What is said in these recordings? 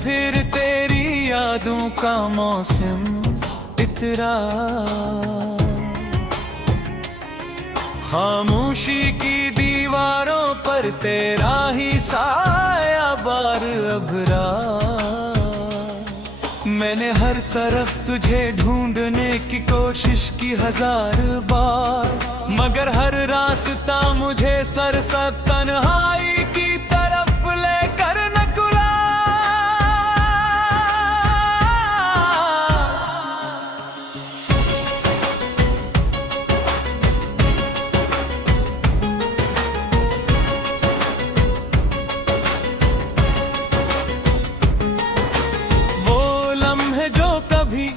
फिर तेरी यादों का मौसम इतरा। खामोशी की दीवारों पर तेरा ही साया बार अभरा। मैंने हर तरफ तुझे ढूंढने की कोशिश की 1000 बार, मगर हर रास्ता मुझे सरसत तन्हाई की तरफ लेकर नकुला।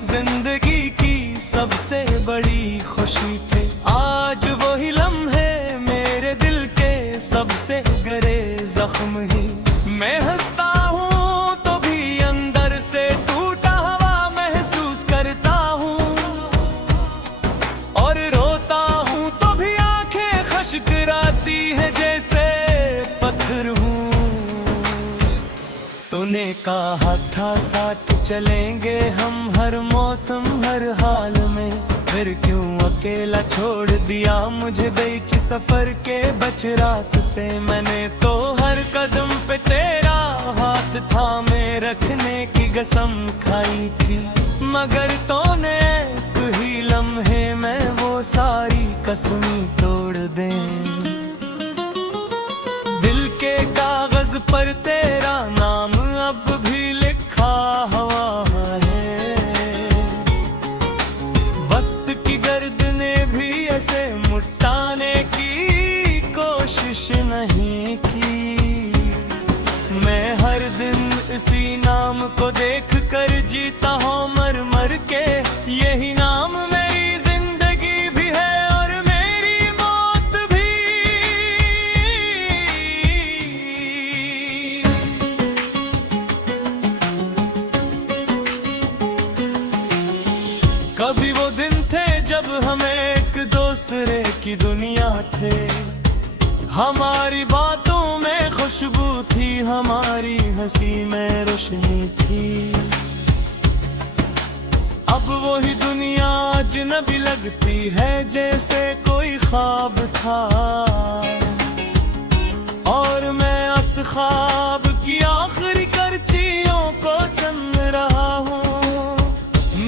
जिंदगी की सबसे बड़ी खुशी थे, आज वही लम्हे मेरे दिल के सबसे गहरे जख्म ही। मैं हंसता हूँ तो भी अंदर से टूटा हुआ महसूस करता हूँ, और रोता हूँ तो भी आंखें खशखराती है जैसे पत्थर हूँ। तूने कहा था साथ चलेंगे हम हर मौसम हर हाल में, फिर क्यों अकेला छोड़ दिया मुझे बीच सफर के बच रास्ते। मैंने तो हर कदम पे तेरा हाथ थामे रखने की कसम खाई थी, मगर तूने एक ही लम्हे में वो सारी कसमें तोड़ दे। दिल के कागज पर तेरा नाम अब भी लिखा हुआ है, वक्त की गर्द ने भी ऐसे मुटाने की कोशिश नहीं की। मैं हर दिन इसी नाम को देख कर जीता हूँ मर मर के, यही नाम मेरी जिंदगी भी है और मेरी मौत भी। कभी वो दिन थे जब हम एक दूसरे की दुनिया थे, हमारी बातों में खुशबू थी, हमारी हंसी में रोशनी थी। अब वही दुनिया अजनबी लगती है जैसे कोई ख्वाब था, और मैं उस ख्वाब की आखिरी करचियों को चुन रहा हूँ।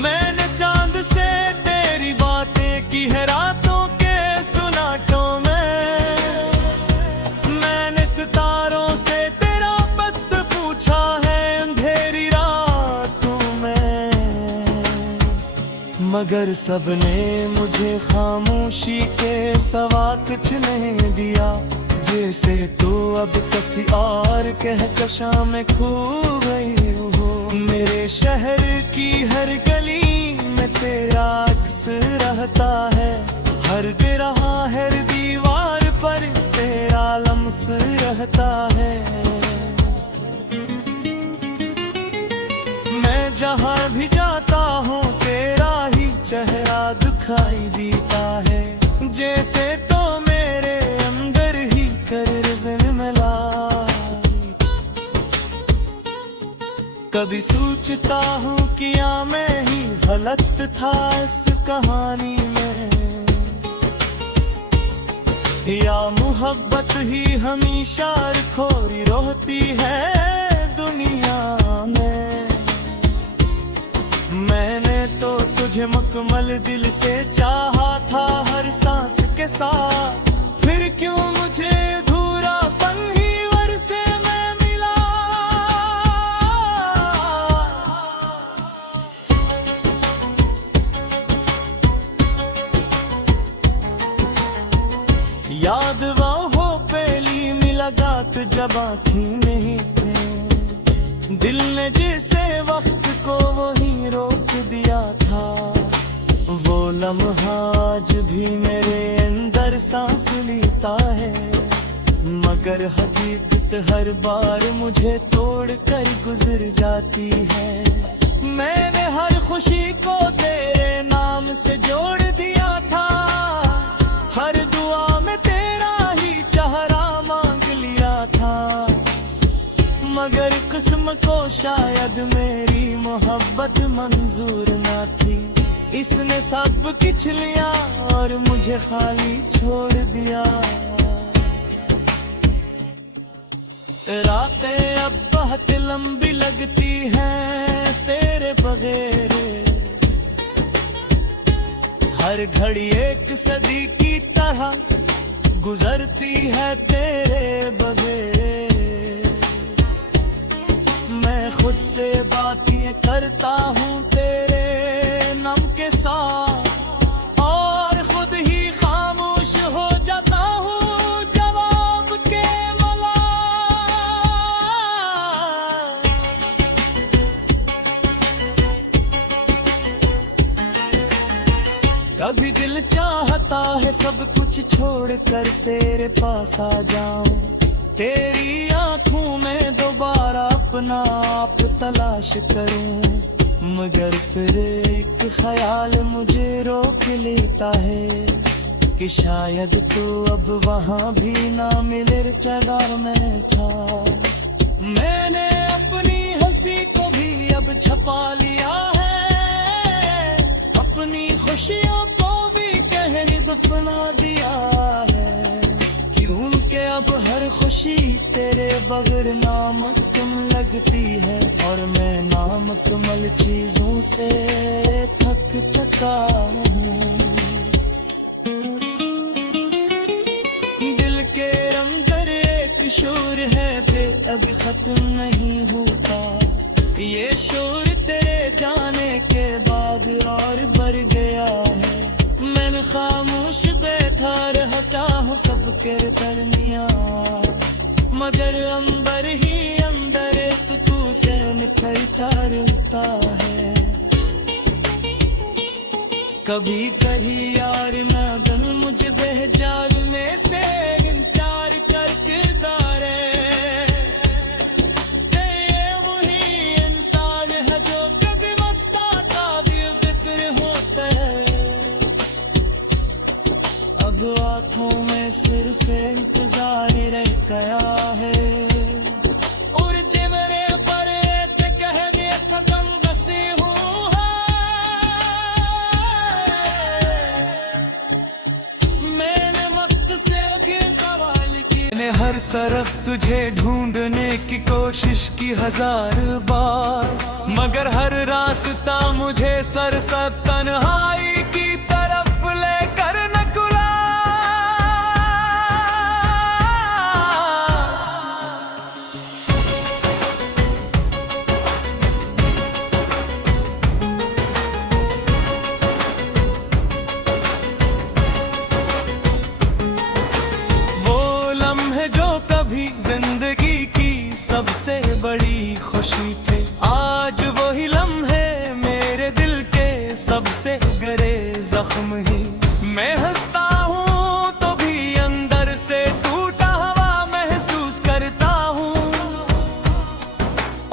मैंने चांद से तेरी बातें की है रातों के सुनाटों में, मैंने सितारों से तेरा पत पूछा है अंधेरी रातों में, मगर सबने मुझे खामोशी के सिवा कुछ नहीं दिया। जैसे तू अब किसी और कहकशा में खो गई हो, मेरे शहर की हर गली में तेरा अक्स रहता है, हर गिरहा हर दीवार पर तेरा लम्स रहता है। मैं जहाँ भी जाता हूँ तेरा ही चेहरा दिखाई देता है, जैसे तो मेरे अंदर ही कर्ज मिला। कभी सोचता हूँ कि या मैं ही गलत था इस कहानी में, या मोहब्बत ही हमेशा खोरी रहती है दुनिया में। मैंने तो तुझे मुकम्मल दिल से चाहा था हर सांस के साथ, फिर क्यों मुझे अधूरापन ही वर्षे में मिला। याद वो पहली मुलाकात जब आँखें नहीं थे, दिल ने जिसे वक्त को वही रोक दिया था, वो लम्हा आज भी मेरे अंदर सांस लेता है, मगर हकीकत हर बार मुझे तोड़ कर गुजर जाती है। मैंने हर खुशी को तेरे नाम से जोड़ दिया था, हर दुआ में तेरा ही चेहरा मांग लिया था, मगर किस्मत जिस्म को शायद मेरी मोहब्बत मंजूर ना थी। इसने सब कुछ लिया और मुझे खाली छोड़ दिया। रातें अब बहुत लंबी लगती हैं तेरे बगैर, हर घड़ी एक सदी की तरह गुजरती है तेरे बगैर। मैं खुद से बातें करता हूँ तेरे नाम के साथ और खुद ही खामोश हो जाता हूँ जवाब के मला। कभी दिल चाहता है सब कुछ छोड़ कर तेरे पास आ जाऊं, तेरी आंखों में दोबारा अपना आप तलाश करूं। मगर फिर एक ख्याल मुझे रोक लेता है कि शायद तू अब वहां भी ना मिले जगह में था। मैंने अपनी हंसी को भी अब छुपा लिया है, अपनी खुशियों को भी कहने दफना दिया है। क्योंकि अब हर खुशी तेरे बगैर नामुमकिन लगती है और मैं नामुकम्मल चीजों से थक चुका हूँ। दिल के अंदर एक शोर है बे अब खत्म नहीं होता, ये शोर तेरे जाने के बाद और बढ़ गया है। मैं खामोश बैठा रहता हूँ सबके दरमियाँ, मगर अंदर ही अंदर तू फिर निकलता रहता है। कभी कभी यार मदन मुझे बेजाल में से इनकार करके दारे, ये वही इंसान है जो कभी मस्ताता दिल फिक्र होता है। अब आँखों में सिर्फ इंतजार रह गया है और जे मेरे पर ते कह दे खत्म बसी हूँ मैंने वक्त से फिर सवाल किए। मैंने हर तरफ तुझे ढूंढने की कोशिश की 1000 बार, मगर हर रास्ता मुझे सरसत तन्हाई की तरफ लेकर जिंदगी की सबसे बड़ी खुशी थे। आज वही लम्हे मेरे दिल के सबसे गहरे जख्म ही। मैं हंसता हूँ तो भी अंदर से टूटा हुआ महसूस करता हूँ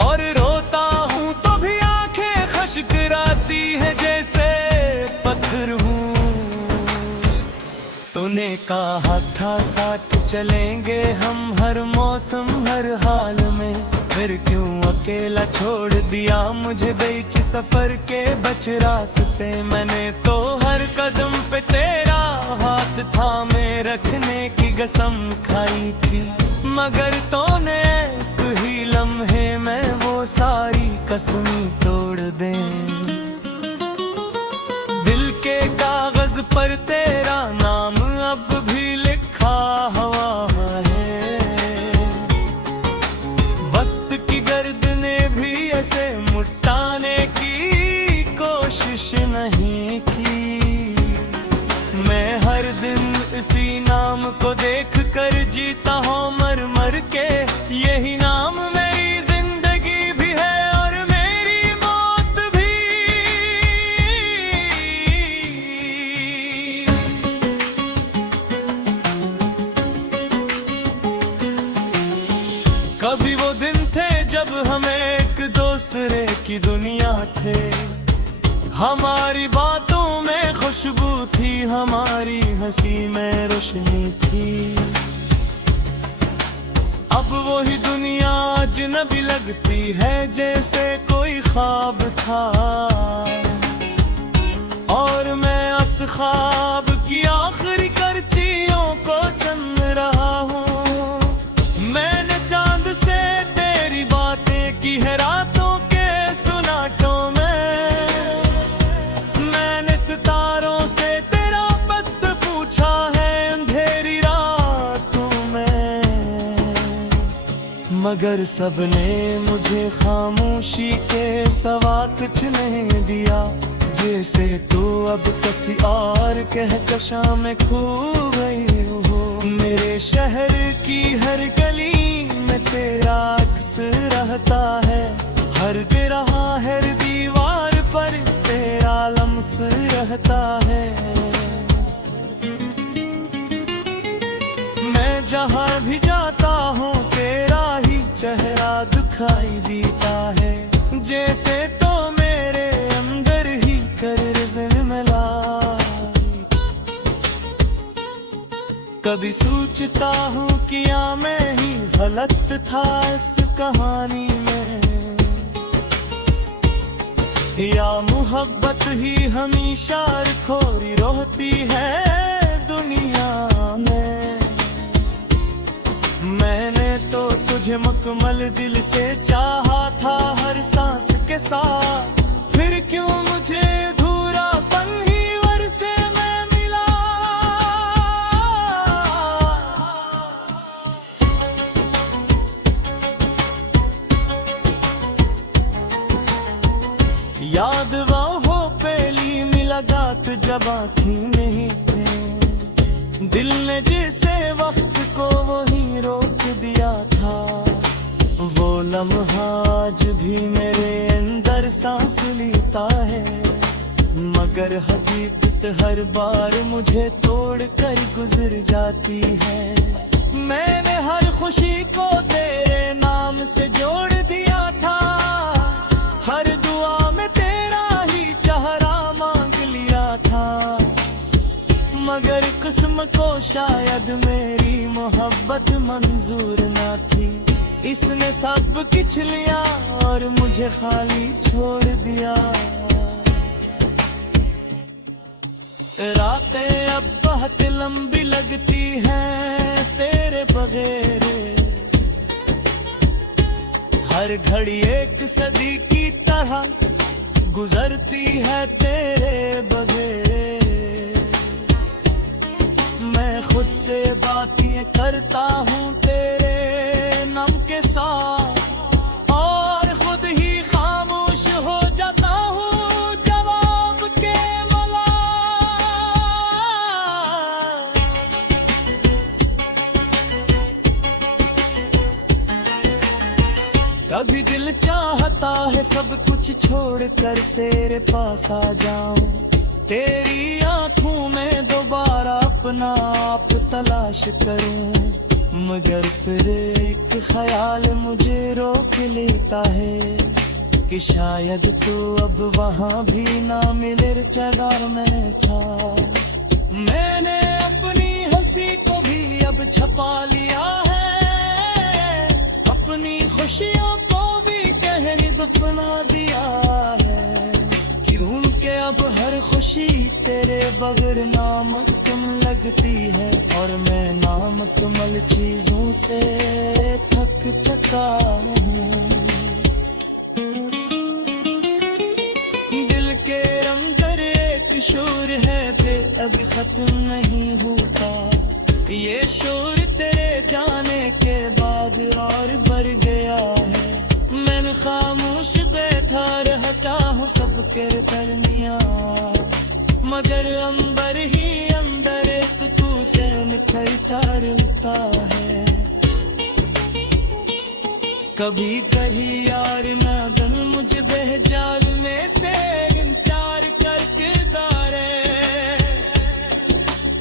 और रोता हूँ तो भी आंखें खशखराती है जैसे पत्थर हूँ। तूने कहा था साथ चलेंगे हम हर मौसम हर हाल में, फिर क्यों अकेला छोड़ दिया मुझे बीच सफर के बच रास्ते। मैंने तो हर कदम पे तेरा हाथ थामे रखने की कसम खाई थी, मगर तूने एक ही लम्हे में वो सारी कसम तोड़ दे। दिल के कागज पर तेरा नाम अब भी लिखा हुआ है, वक्त की गर्दने भी ऐसे मुटाने की कोशिश नहीं की। मैं हर दिन इसी नाम को देख कर जीता हूँ मर मर के, यही नाम मेरी जिंदगी भी है और मेरी मौत भी। कभी वो दिन थे जब हमें एक दूसरे की दुनिया थे, हमारी बातों में खुशबू थी, हमारी हंसी में रोशनी थी। अब वही दुनिया आज न भी लगती है जैसे कोई ख्वाब था, और मैं उस ख्वाब की आखिरी करचियों को चुन रहा हूँ। मैंने चांद से तेरी बातें की है रातों के सुनाटों में, मैंने सितारों से तेरा पत पूछा है अंधेरी रातों में, मगर सबने मुझे खामोशी के सिवा कुछ नहीं दिया। जैसे तू अब किसी और कहकशा में खो गई हो, मेरे शहर की हर गली में तेरा अक्स रहता है, हर गिरहा हर दीवार पर तेरा लम्स रहता है। मैं जहाँ भी जाता हूँ तेरा ही चेहरा दिखाई देता है, जैसे तो मेरे अंदर ही कर्ज़ मिला। कभी सोचता हूँ किया मैं ही गलत था इस कहानी में, या मुहब्बत ही हमेशा खोरी रहती है दुनिया में। मैंने तो तुझे मुकम्मल दिल से चाहा था हर सांस के साथ, फिर क्यों मुझे अधूरापन ही वर्षे में मिला। याद वो पहली मुलाकात जब आँखी नहीं थे, दिल ने जिसे वक्त को वही रोक दिया था, वो लम्हा आज भी मेरे अंदर सांस लेता है, मगर हकीकत हर बार मुझे तोड़ कर गुजर जाती है। मैंने हर खुशी को तेरे नाम से जोड़ दिया था, हर दुआ में तेरा ही चेहरा मांग लिया था, मगर किस्म को शायद मेरी मोहब्बत मंजूर ना थी। इसने सब कुछ लिया और मुझे खाली छोड़ दिया। रातें अब बहुत लंबी लगती हैं तेरे बगैर, हर घड़ी एक सदी की तरह गुजरती है तेरे बगैर। मैं खुद से बातें करता हूँ तेरे नाम के साथ, और खुद ही खामोश हो जाता हूँ जवाब के मला। कभी दिल चाहता है सब कुछ छोड़ कर तेरे पास आ जाऊं, तेरी आंखों में दोबारा अपना आप तलाश करूं, मगर फिर एक ख्याल मुझे रोक लेता है कि शायद तू अब वहाँ भी ना मिले जगह में था। मैंने अपनी हंसी को भी अब छुपा लिया है, अपनी खुशियों को भी कहने दफना दिया है, क्योंकि अब हर खुशी तेरे बगैर नामुमकिन लगती है, और मैं नामुकम्मल चीजों से थक चुका हूँ। दिल के अंदर एक शोर है पे अभी खत्म नहीं होता, ये शोर तेरे जाने के बाद और बढ़ गया है। मैंने खामोश बैठा रहता हूँ सबके दरमियाँ, मगर अंदर ही अंदर एक तूफान निकलता रहता है। कभी कहीं यार नादन मुझे बेजाल में से इंकार करके दारे,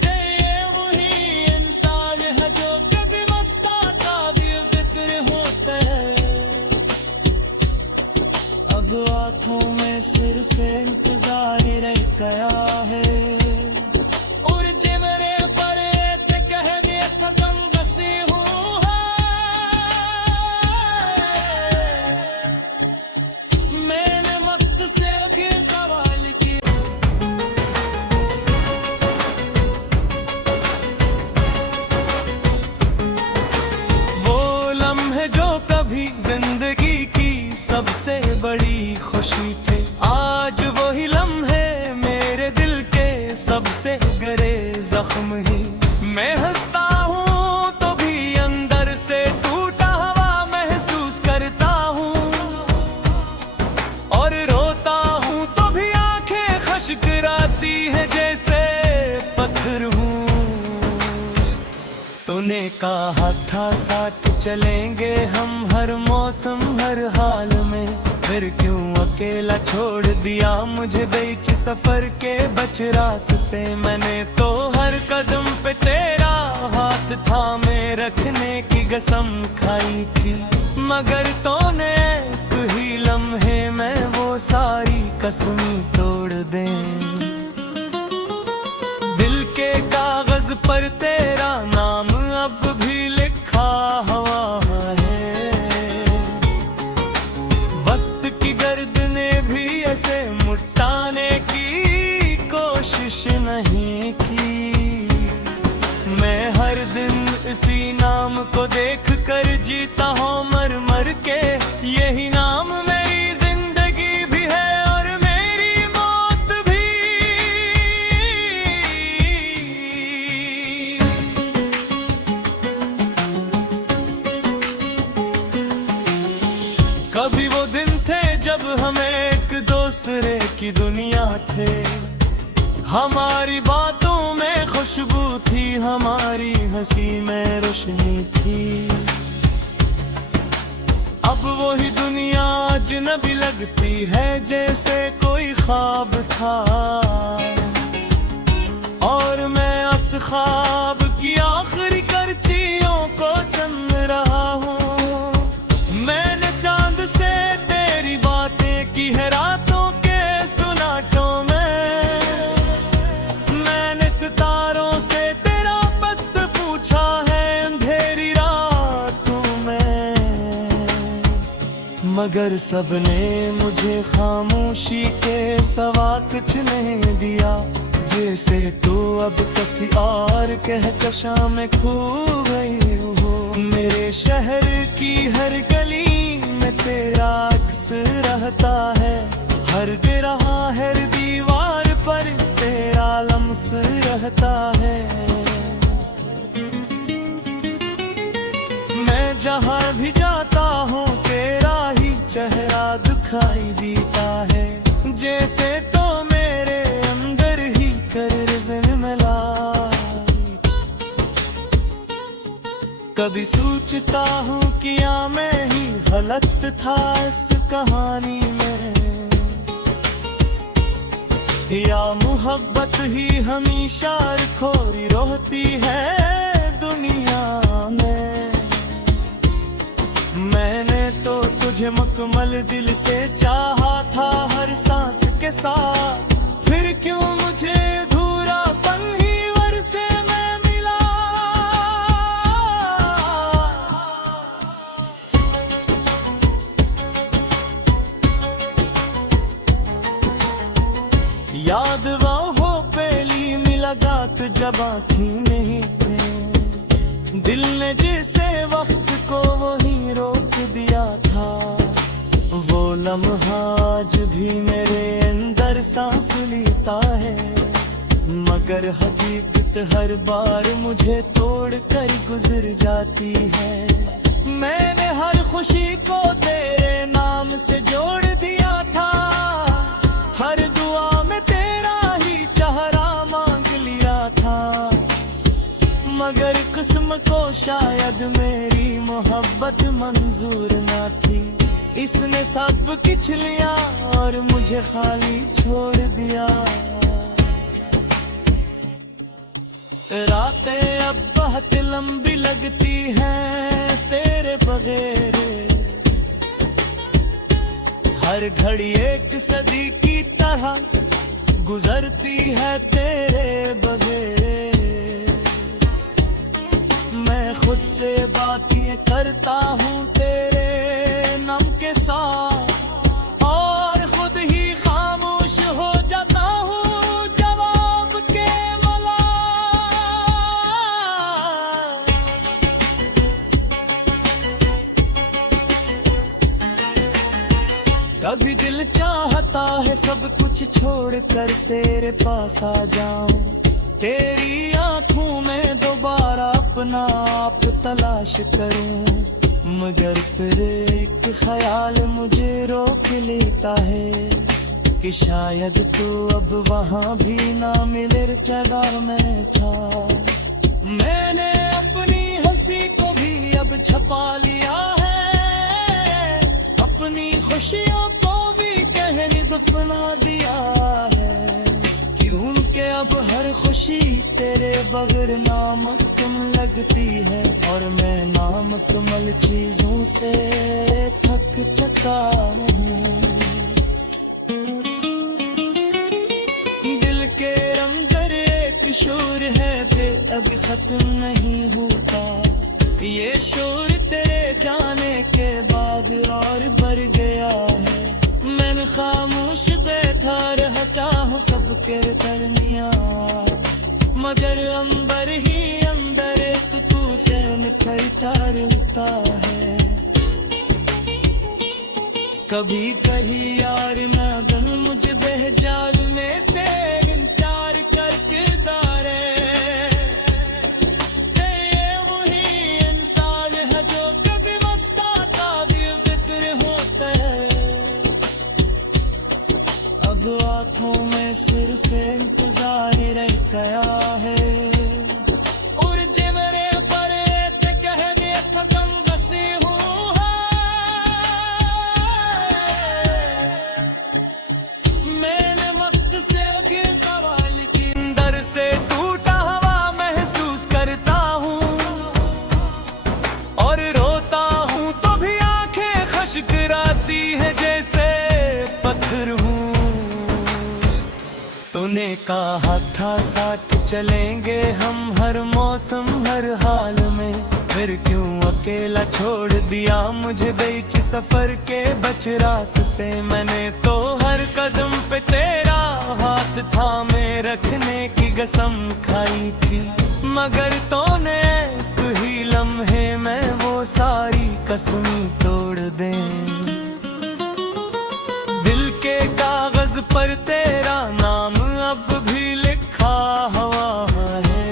ये वही इंसान है जो कभी मस्ताता भी फिक्र होता है। अब आँखों में सिर्फ इंतजार रह गया है, और जे मेरे पर ते कह दे खत्म गसी हूँ है। सबसे गहरे जख्म ही। मैं हंसता हूँ तो भी अंदर से टूटा हुआ महसूस करता हूँ, और रोता हूँ तो भी आंखें खश्क कराती है जैसे पत्थर हूँ। तूने कहा था साथ चलेंगे हम हर मौसम हर हाल में, फिर क्यों अकेला छोड़ दिया मुझे बीच सफर के बच रास्ते। मैंने तो हर कदम पे तेरा हाथ थामे रखने की कसम खाई थी, मगर तूने एक ही लम्हे में वो सारी कसम तोड़ दे। दिल के कागज पर तेरा नाम अब भी लिखा हुआ है, वक्त की गर्दने भी ऐसे मुटाने की कोशिश नहीं की। मैं हर दिन इसी नाम को देख कर जीता हूँ मर मर के, यही नाम मेरी जिंदगी भी है और मेरी मौत भी। कभी वो दिन थे जब हम एक दूसरे की दुनिया थे, हमारी बातों में खुशबू थी, हमारी हंसी में रोशनी थी। अब वही दुनिया अजनबी लगती है जैसे कोई ख्वाब था, और मैं उस ख्वाब की आखिरी करचियों को चुन रहा हूँ। मैंने चांद से तेरी बातें की है रातों के सुनाटों में, मैंने सितारों से तेरा पत पूछा है अंधेरी रातों में, मगर सबने मुझे खामोशी के सिवा कुछ नहीं दिया। जैसे तू अब किसी और कहकशा में खो गई हो, मेरे शहर की हर गली में तेरा अक्स रहता है, हर गिरहा हर दीवार पर तेरा लम्स रहता है। मैं जहाँ भी जाता हूँ तेरा ही चेहरा दिखाई देता है, जैसे तो मेरे अंदर ही कर्ज़ मिला। कभी सोचता हूँ कि या मैं ही गलत था इस कहानी में, या मोहब्बत ही हमेशा खोरी रहती है दुनिया में। मैंने तो तुझे मुकम्मल दिल से चाहा था हर सांस के साथ, फिर क्यों मुझे अधूरापन ही वर्षे में मिला। याद वो पहली मुलाकात जब आँखें नहीं थे, दिल ने जिसे वक्त को वहीं रोक दिया था, वो लम्हा आज भी मेरे अंदर सांस लेता है, मगर हकीकत हर बार मुझे तोड़ कर गुजर जाती है। मैंने हर खुशी को तेरे नाम से जोड़ दिया था, हर दुआ में तेरा ही चेहरा मांग लिया था, मगर किस्म को शायद मेरी मोहब्बत मंजूर ना थी। इसने सब कुछ लिया और मुझे खाली छोड़ दिया। रातें अब बहुत लंबी लगती हैं तेरे बगैर, हर घड़ी एक सदी की तरह गुजरती है तेरे बगैर। मैं खुद से बातें करता हूँ तेरे नाम के साथ, और खुद ही खामोश हो जाता हूँ जवाब के मला। कभी दिल चाहता है सब कुछ छोड़ छोड़ कर तेरे पास आ जाऊं, तेरी आंखों में दोबारा अपना आप तलाश करूं। मगर फिर एक ख्याल मुझे रोक लेता है कि शायद तू अब वहाँ भी ना मिले जगह में था। मैंने अपनी हंसी को भी अब छपा लिया है, अपनी खुशियों को भी कहने दफना दिया है, क्योंकि अब हर खुशी तेरे बगैर नामुमकिन लगती है, और मैं नामुकम्मल चीजों से थक चुका हूँ। दिल के अंदर एक शोर है अभी खत्म नहीं होता, ये शोर तेरे जाने के बाद और बढ़ गया है। मैंने खामोश बैठा रहता हूँ सबके दरमिया, मगर अंदर ही अंदर एक तूफान निकलता रहता है। कभी कहीं यार मगन मुझे बेजाल में से इंकार करके दारे, ये वही इंसान है जो कभी मस्ताता दिल फिक्र होता है। अब आंखों में सिर्फ इंतजार रह गया है, और जे मेरे पर ते कह दे खत्म बसी हूँ। मैंने वक्त से के सवाल की अंदर से टूटा हवा महसूस करता हूँ, और रोता हूँ तो भी आंखें खश्क कराती है जैसे पत्थर हूँ। तूने कहा था साथ चलेंगे हम हर मौसम हर हाल में, फिर क्यों अकेला छोड़ दिया मुझे बीच सफर के बच रास्ते। मैंने तो हर कदम पे तेरा हाथ थामे रखने की कसम खाई थी, मगर तूने एक ही लम्हे में वो सारी कसम तोड़ दे। दिल के कागज पर तेरा नाम अब भी लिखा हुआ है,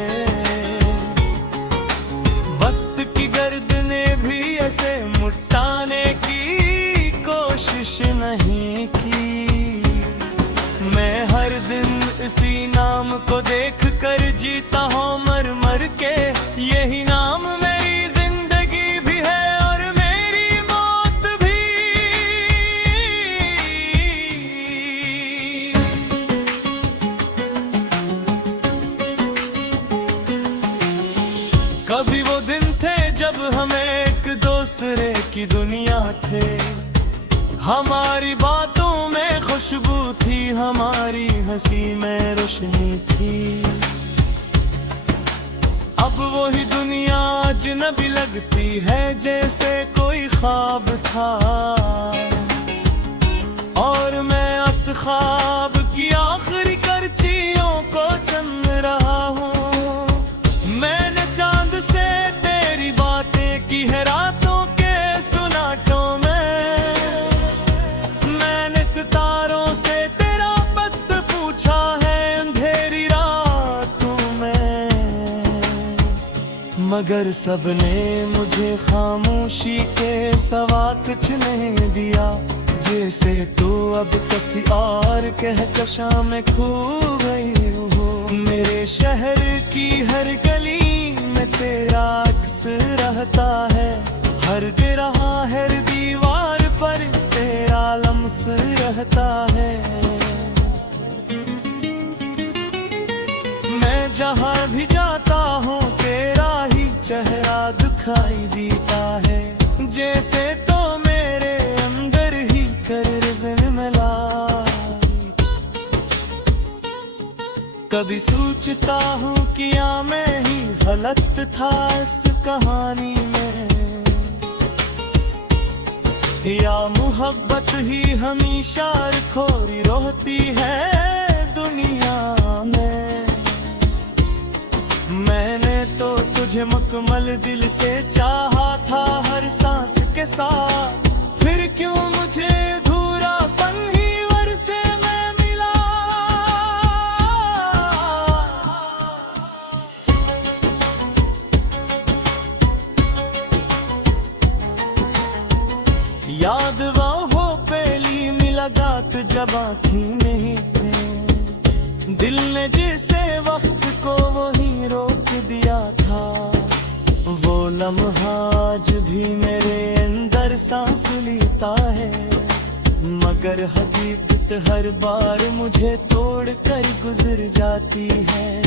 वक्त की गर्दने भी ऐसे मुटाने की कोशिश नहीं की। मैं हर दिन इसी नाम को देख कर जीता हूँ मर मर के, यही नाम मेरी जिंदगी भी है और मेरी मौत भी। कभी वो दिन थे जब हमें एक दूसरे की दुनिया थे, हमारी बातों में खुशबू थी, हमारी हंसी में रोशनी थी। अब वही दुनिया अजनबी लगती है जैसे कोई ख्वाब था, और मैं उस ख्वाब की आखिरी करचियों को चुन रहा हूँ। मैंने चांद से तेरी बातें की है रातों के सुनाटों में, मैंने सितारों से तेरा पत पूछा है अंधेरी रातों में, मगर सबने मुझे खामोशी के सिवा कुछ नहीं दिया। जैसे तू अब किसी और कहकशा में खो गई हो, मेरे शहर की हर गली में तेरा अक्स रहता है, हर गिरहा हर दीवार पर तेरा लम्स रहता है। मैं जहाँ भी जाता हूँ तेरा ही चेहरा दिखाई देता है, जैसे तो मेरे अंदर ही कर्ज में मिला। कभी सोचता हूँ किया मैं ही गलत था इस कहानी में, या मोहब्बत ही हमेशा खोरी रहती है दुनिया में। मैंने तो तुझे मुकम्मल दिल से चाहा था हर सांस के साथ, फिर क्यों मुझे अधूरापन ही वर्षे में मिला। जब आँखी नहीं थे। दिल ने जिसे वक्त को वहीं रोक दिया था, वो लम्हा आज भी मेरे अंदर सांस लेता है। मगर हकीकत हर बार मुझे तोड़ कर गुजर जाती है।